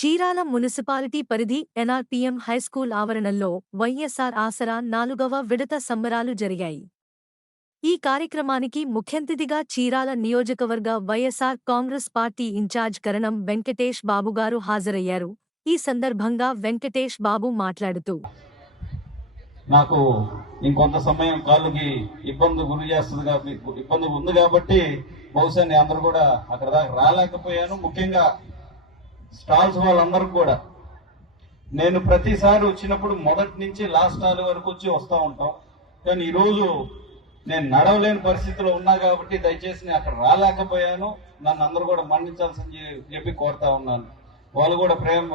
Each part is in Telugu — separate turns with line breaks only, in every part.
చీరాల మున్సిపాలిటీ పరిధి ఎన్ఆర్పీఎం హైస్కూల్ ఆవరణలో వైఎస్ఆర్ ఆసరా నాలుగవ విడత సంబరాలు జరిగాయి. ఈ కార్యక్రమానికి ముఖ్యంతిథిగా చీరాల నియోజకవర్గ YSR Congress party in-charge Karanam Venkatesh బాబుగారు హాజరయ్యారు. ఈ సందర్భంగా వెంకటేష్ బాబు మాట్లాడుతూ
నాకు ఇంకొంత సమయం కాళ్ళకి ఇబ్బంది గురి చేస్తుంది ఇబ్బంది ఉంది కాబట్టి బహుశా నేను అందరూ కూడా అక్కడ దాకా రాలేకపోయాను. ముఖ్యంగా స్టాల్స్ వాళ్ళందరూ కూడా. నేను ప్రతిసారి వచ్చినప్పుడు మొదటి నుంచి లాస్ట్ స్టాల్ వరకు వచ్చి వస్తూ ఉంటాం. కానీ ఈరోజు నేను నడవలేని పరిస్థితిలో ఉన్నా కాబట్టి దయచేసి నేను అక్కడ రాలేకపోయాను. నన్ను అందరూ కూడా మన్నించాల్సింది చెప్పి కోరుతా ఉన్నాను. వాళ్ళు కూడా ప్రేమ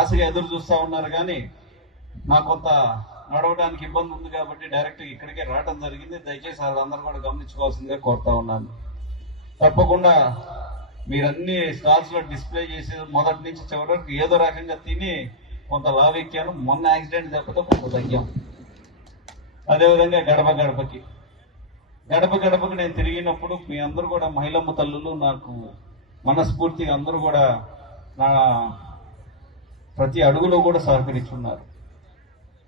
ఆశగా ఎదురు చూస్తూ ఉన్నారు కానీ నాకు కొంత నడవడానికి ఇబ్బంది ఉంది కాబట్టి డైరెక్ట్ ఇక్కడికే రావడం జరిగింది. దయచేసి వాళ్ళందరూ కూడా గమనించుకోవాల్సిందిగా కోరుతా ఉన్నాను. తప్పకుండా మీరన్ని స్టాల్స్లో డిస్ప్లే చేసి మొదటి నుంచి చివరి వరకు ఏదో రకంగా తిని కొంత లావెక్కాను మొన్న యాక్సిడెంట్ దెబ్బతో కొంత తగ్గాం. అదేవిధంగా గడప గడపకి. గడప గడపకి నేను తిరిగినప్పుడు మీ అందరూ కూడా మహిళమ్మ తల్లులు నాకు మనస్ఫూర్తిగా అందరూ కూడా నా ప్రతి అడుగులో కూడా సహకరిస్తున్నారు.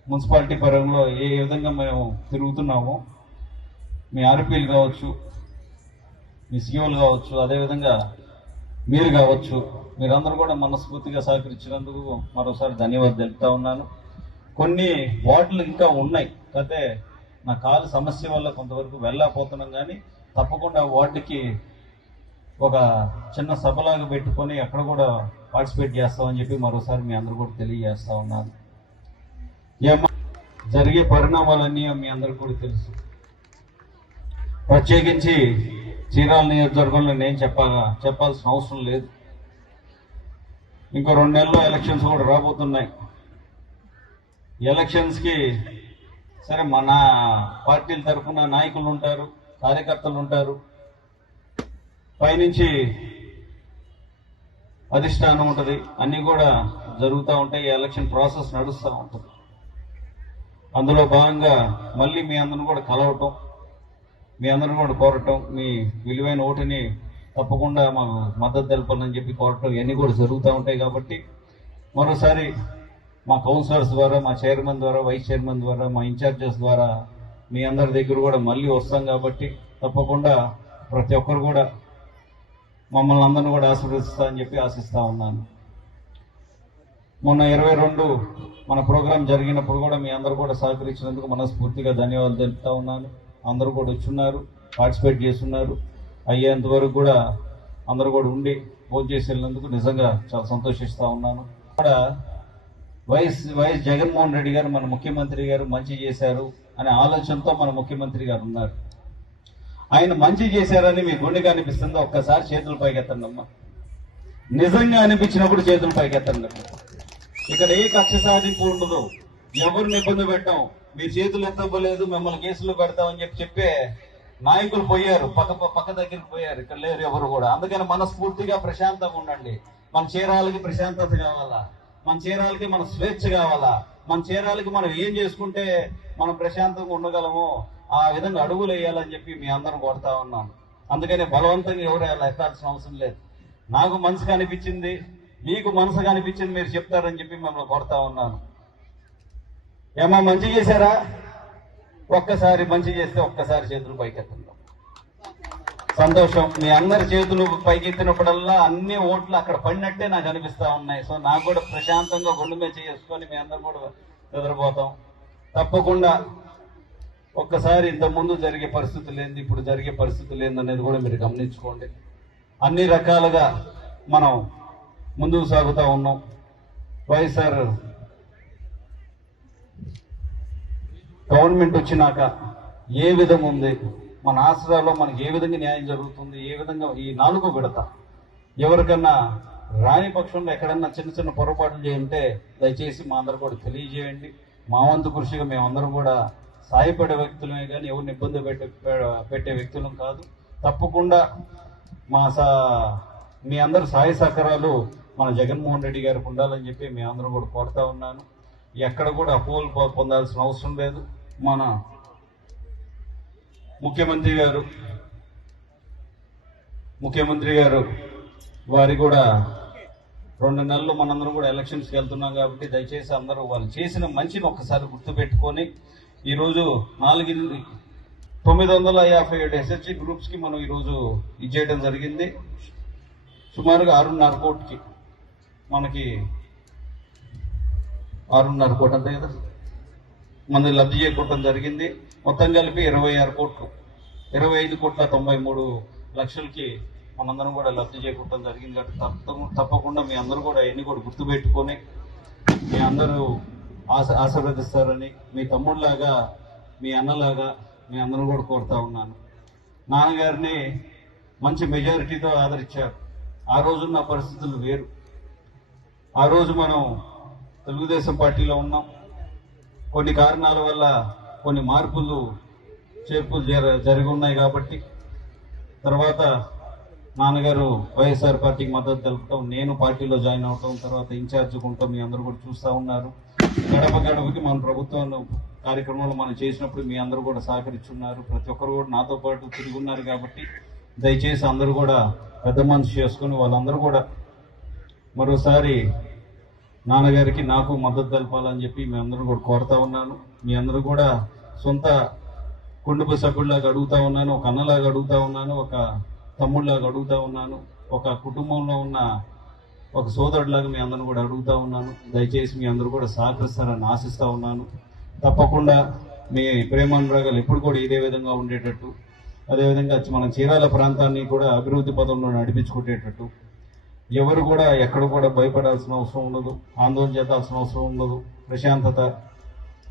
మున్సిపాలిటీ పరంలో ఏ విధంగా మేము తిరుగుతున్నామో మీ ఆర్పీలు కావచ్చు మీ సీఓలు కావచ్చు అదేవిధంగా మీరు కావచ్చు మీరందరూ కూడా మనస్ఫూర్తిగా సహకరించినందుకు మరోసారి ధన్యవాదాలు తెలుపుతా ఉన్నాను. కొన్ని వార్డులు ఇంకా ఉన్నాయి. అయితే నా కాలు సమస్య వల్ల కొంతవరకు వెళ్ళకపోతున్నాం కానీ తప్పకుండా వార్డుకి ఒక చిన్న సభలాగా పెట్టుకొని అక్కడ కూడా పార్టిసిపేట్ చేస్తామని చెప్పి మరోసారి మీ అందరూ కూడా తెలియజేస్తా ఉన్నాను. ఏమో జరిగే పరిణామాలన్నీ మీ అందరు కూడా తెలుసు. ప్రత్యేకించి చీరాల నియోజకవర్గంలో నేను చెప్పాలా చెప్పాల్సిన అవసరం లేదు. ఇంకో రెండు నెలల్లో ఎలక్షన్స్ కూడా రాబోతున్నాయి. ఎలక్షన్స్కి సరే మన పార్టీల తరఫున నాయకులు ఉంటారు కార్యకర్తలు ఉంటారు. పైనుంచి అధిష్టానం ఉంటుంది అన్నీ కూడా జరుగుతూ ఉంటాయి ఈ ఎలక్షన్ ప్రాసెస్ నడుస్తూ ఉంటుంది. అందులో భాగంగా మళ్ళీ మీ అందరిని కూడా కలవటం మీ అందరిని కూడా కోరటం మీ విలువైన ఓటుని తప్పకుండా మాకు మద్దతు తెలపాలని చెప్పి కోరటం ఇవన్నీ కూడా జరుగుతూ ఉంటాయి కాబట్టి మరోసారి మా కౌన్సిలర్స్ ద్వారా మా చైర్మన్ ద్వారా వైస్ చైర్మన్ ద్వారా మా ఇన్ఛార్జెస్ ద్వారా మీ అందరి దగ్గర కూడా మళ్ళీ వస్తాం కాబట్టి తప్పకుండా ప్రతి ఒక్కరు కూడా మమ్మల్ని అందరిని కూడా ఆశీర్వదిస్తా అని చెప్పి ఆశిస్తా ఉన్నాను. మొన్న ఇరవై రెండు మన ప్రోగ్రాం జరిగినప్పుడు కూడా మీ అందరు కూడా సహకరించినందుకు మనస్ఫూర్తిగా ధన్యవాదాలు తెలుపుతా ఉన్నాను. అందరూ కూడా వచ్చున్నారు పార్టిసిపేట్ చేస్తున్నారు. అయ్యేంత వరకు కూడా అందరూ కూడా ఉండి భోజనం చేసి వెళ్ళినందుకు నిజంగా చాలా సంతోషిస్తూ ఉన్నాను. కూడా వైఎస్ వైఎస్ జగన్మోహన్ రెడ్డి గారు మన ముఖ్యమంత్రి గారు మంచి చేశారు అనే ఆలోచనతో మన ముఖ్యమంత్రి గారు ఉన్నారు. ఆయన మంచి చేశారని మీ గుండెగా అనిపిస్తుందో? ఒక్కసారి చేతులు పైకెత్తండి అమ్మా. నిజంగా అనిపించినప్పుడు చేతులు పైకెత్తండి ఇక్కడ ఏ కక్ష సాధింపు ఉండదు. ఎవరిని ఇబ్బంది పెట్టాం? మీ చేతులు ఎత్తవ్వలేదు మిమ్మల్ని కేసులు పెడతామని చెప్పి చెప్పే నాయకులు పోయారు. పక్క పక్క దగ్గరికి పోయారు. ఇక్కడ లేరు ఎవరు కూడా. అందుకని మనస్ఫూర్తిగా ప్రశాంతంగా ఉండండి. మన చీరాలకి ప్రశాంతత కావాలా? మన చీరాలకి మన స్వేచ్ఛ కావాలా? మన చీరాలకి మనం ఏం చేసుకుంటే మనం ప్రశాంతంగా ఉండగలమో ఆ విధంగా అడుగులు వేయాలని చెప్పి మీ అందరం కొడతా ఉన్నాను అందుకని బలవంతంగా ఎవరు ఎత్తాల్సిన అవసరం లేదు. నాకు మనసుగా అనిపించింది మీకు మనసుగా అనిపించింది మీరు చెప్తారని చెప్పి మిమ్మల్ని కొడతా ఉన్నాను. ఏమా మంచి చేశారా? ఒక్కసారి మంచి చేస్తే ఒక్కసారి చేతులు పైకెత్తుందాం సంతోషం. మీ అందరి చేతులు పైకెత్తినప్పుడల్లా అన్ని ఓట్లు అక్కడ పడినట్టే నాకు అనిపిస్తా ఉన్నాయి. సో నాకు కూడా ప్రశాంతంగా గుండె మీద చేసుకొని మీ అందరు కూడా నిద్రపోతాం. తప్పకుండా ఒక్కసారి ఇంతకుముందు జరిగే పరిస్థితులు ఏంది ఇప్పుడు జరిగే పరిస్థితులు ఏందనేది అనేది కూడా మీరు గమనించుకోండి. అన్ని రకాలుగా మనం ముందుకు సాగుతూ ఉన్నాం. వైఎస్ఆర్ గవర్నమెంట్ వచ్చినాక ఏ విధంగా ఉంది? మన ఆసరాలో మనకి ఏ విధంగా న్యాయం జరుగుతుంది? ఏ విధంగా ఈ నాలుగో విడత? ఎవరికన్నా రాని పక్షంలో ఎక్కడన్నా చిన్న చిన్న పొరపాట్లు చేయంటే దయచేసి మా అందరూ కూడా తెలియజేయండి. మా వంతు కృషిగా మేమందరం కూడా సాయపడే వ్యక్తులమే కానీ ఎవరిని ఇబ్బంది పెట్టే పెట్టే వ్యక్తులం కాదు. తప్పకుండా మా సా మీ అందరు సహాయ సహకారాలు మన జగన్మోహన్ రెడ్డి గారికి ఉండాలని చెప్పి మీ అందరం కూడా కోరుతా ఉన్నాను. ఎక్కడ కూడా అపోహలు పొందాల్సిన అవసరం లేదు. మన ముఖ్యమంత్రి గారు ముఖ్యమంత్రి గారు వారి కూడా రెండు నెలలు మనందరం కూడా ఎలక్షన్స్కి వెళ్తున్నాం కాబట్టి దయచేసి అందరూ వాళ్ళు చేసిన మంచిని ఒక్కసారి గుర్తుపెట్టుకొని ఈరోజు నాలుగు తొమ్మిది వందల యాభై ఏడు ఎస్హెచ్జి గ్రూప్స్కి మనం ఈరోజు ఇచ్చేయడం జరిగింది. సుమారుగా ఆరున్నర కోటికి మనకి ఆరున్నర కోటి అంతే కదా? మనం లబ్ధి చేకూరడం జరిగింది. మొత్తం కలిపి ఇరవై ఆరు కోట్లు. ఇరవై ఐదు కోట్ల తొంభై మూడు లక్షలకి మనందరం కూడా లబ్ధి చేకూరడం జరిగింది. కాబట్టి తప్ప- తప్పకుండా మీ అందరూ కూడా అవన్నీ కూడా గుర్తుపెట్టుకొని మీ అందరూ ఆశ ఆశీర్వదిస్తారని మీ తమ్ముళ్ళలాగా మీ అన్నలాగా మీ అందరూ కూడా కోరుతా ఉన్నాను. నాన్నగారిని మంచి మెజారిటీతో ఆదరించారు. ఆ రోజున్న పరిస్థితులు వేరు. ఆ రోజు మనం తెలుగుదేశం పార్టీలో ఉన్నాం. కొన్ని కారణాల వల్ల కొన్ని మార్పులు చేర్పులు జర జరిగి ఉన్నాయి కాబట్టి తర్వాత నాన్నగారు వైఎస్ఆర్ పార్టీకి మద్దతు తెలుపటం నేను పార్టీలో జాయిన్ అవటం తర్వాత ఇన్ఛార్జ్ ఉంటాం మీ అందరూ కూడా చూస్తూ ఉన్నారు. గడప గడపకి మన ప్రభుత్వం కార్యక్రమాలు మనం చేసినప్పుడు మీ అందరూ కూడా సహకరించున్నారు ప్రతి ఒక్కరు కూడా నాతో పాటు తిరిగి ఉన్నారు కాబట్టి దయచేసి అందరూ కూడా పెద్ద మనసు చేసుకుని వాళ్ళందరూ కూడా మరోసారి నాన్నగారికి నాకు మద్దతు తెలపాలని చెప్పి మీ అందరూ కూడా కోరుతా ఉన్నాను. మీ అందరూ కూడా సొంత కుటుంబ సభ్యుల్లాగా అడుగుతా ఉన్నాను ఒక అన్నలాగా అడుగుతా ఉన్నాను ఒక తమ్ముళ్ళలాగా అడుగుతా ఉన్నాను ఒక కుటుంబంలో ఉన్న ఒక సోదరులాగా మీ అందరూ కూడా అడుగుతా ఉన్నాను. దయచేసి మీ అందరూ కూడా సహకరిస్తారని ఆశిస్తూ ఉన్నాను. తప్పకుండా మీ ప్రేమానురాగాలు ఎప్పుడు కూడా ఇదే విధంగా ఉండేటట్టు అదేవిధంగా మన చీరాల ప్రాంతాన్ని కూడా అభివృద్ధి పదంలో నడిపించుకునేటట్టు ఎవరు కూడా ఎక్కడ కూడా భయపడాల్సిన అవసరం ఉండదు. ఆందోళన చేయాల్సిన అవసరం ఉండదు. ప్రశాంతత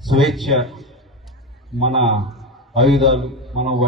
స్వేచ్ఛ మన ఆయుధాలు మనం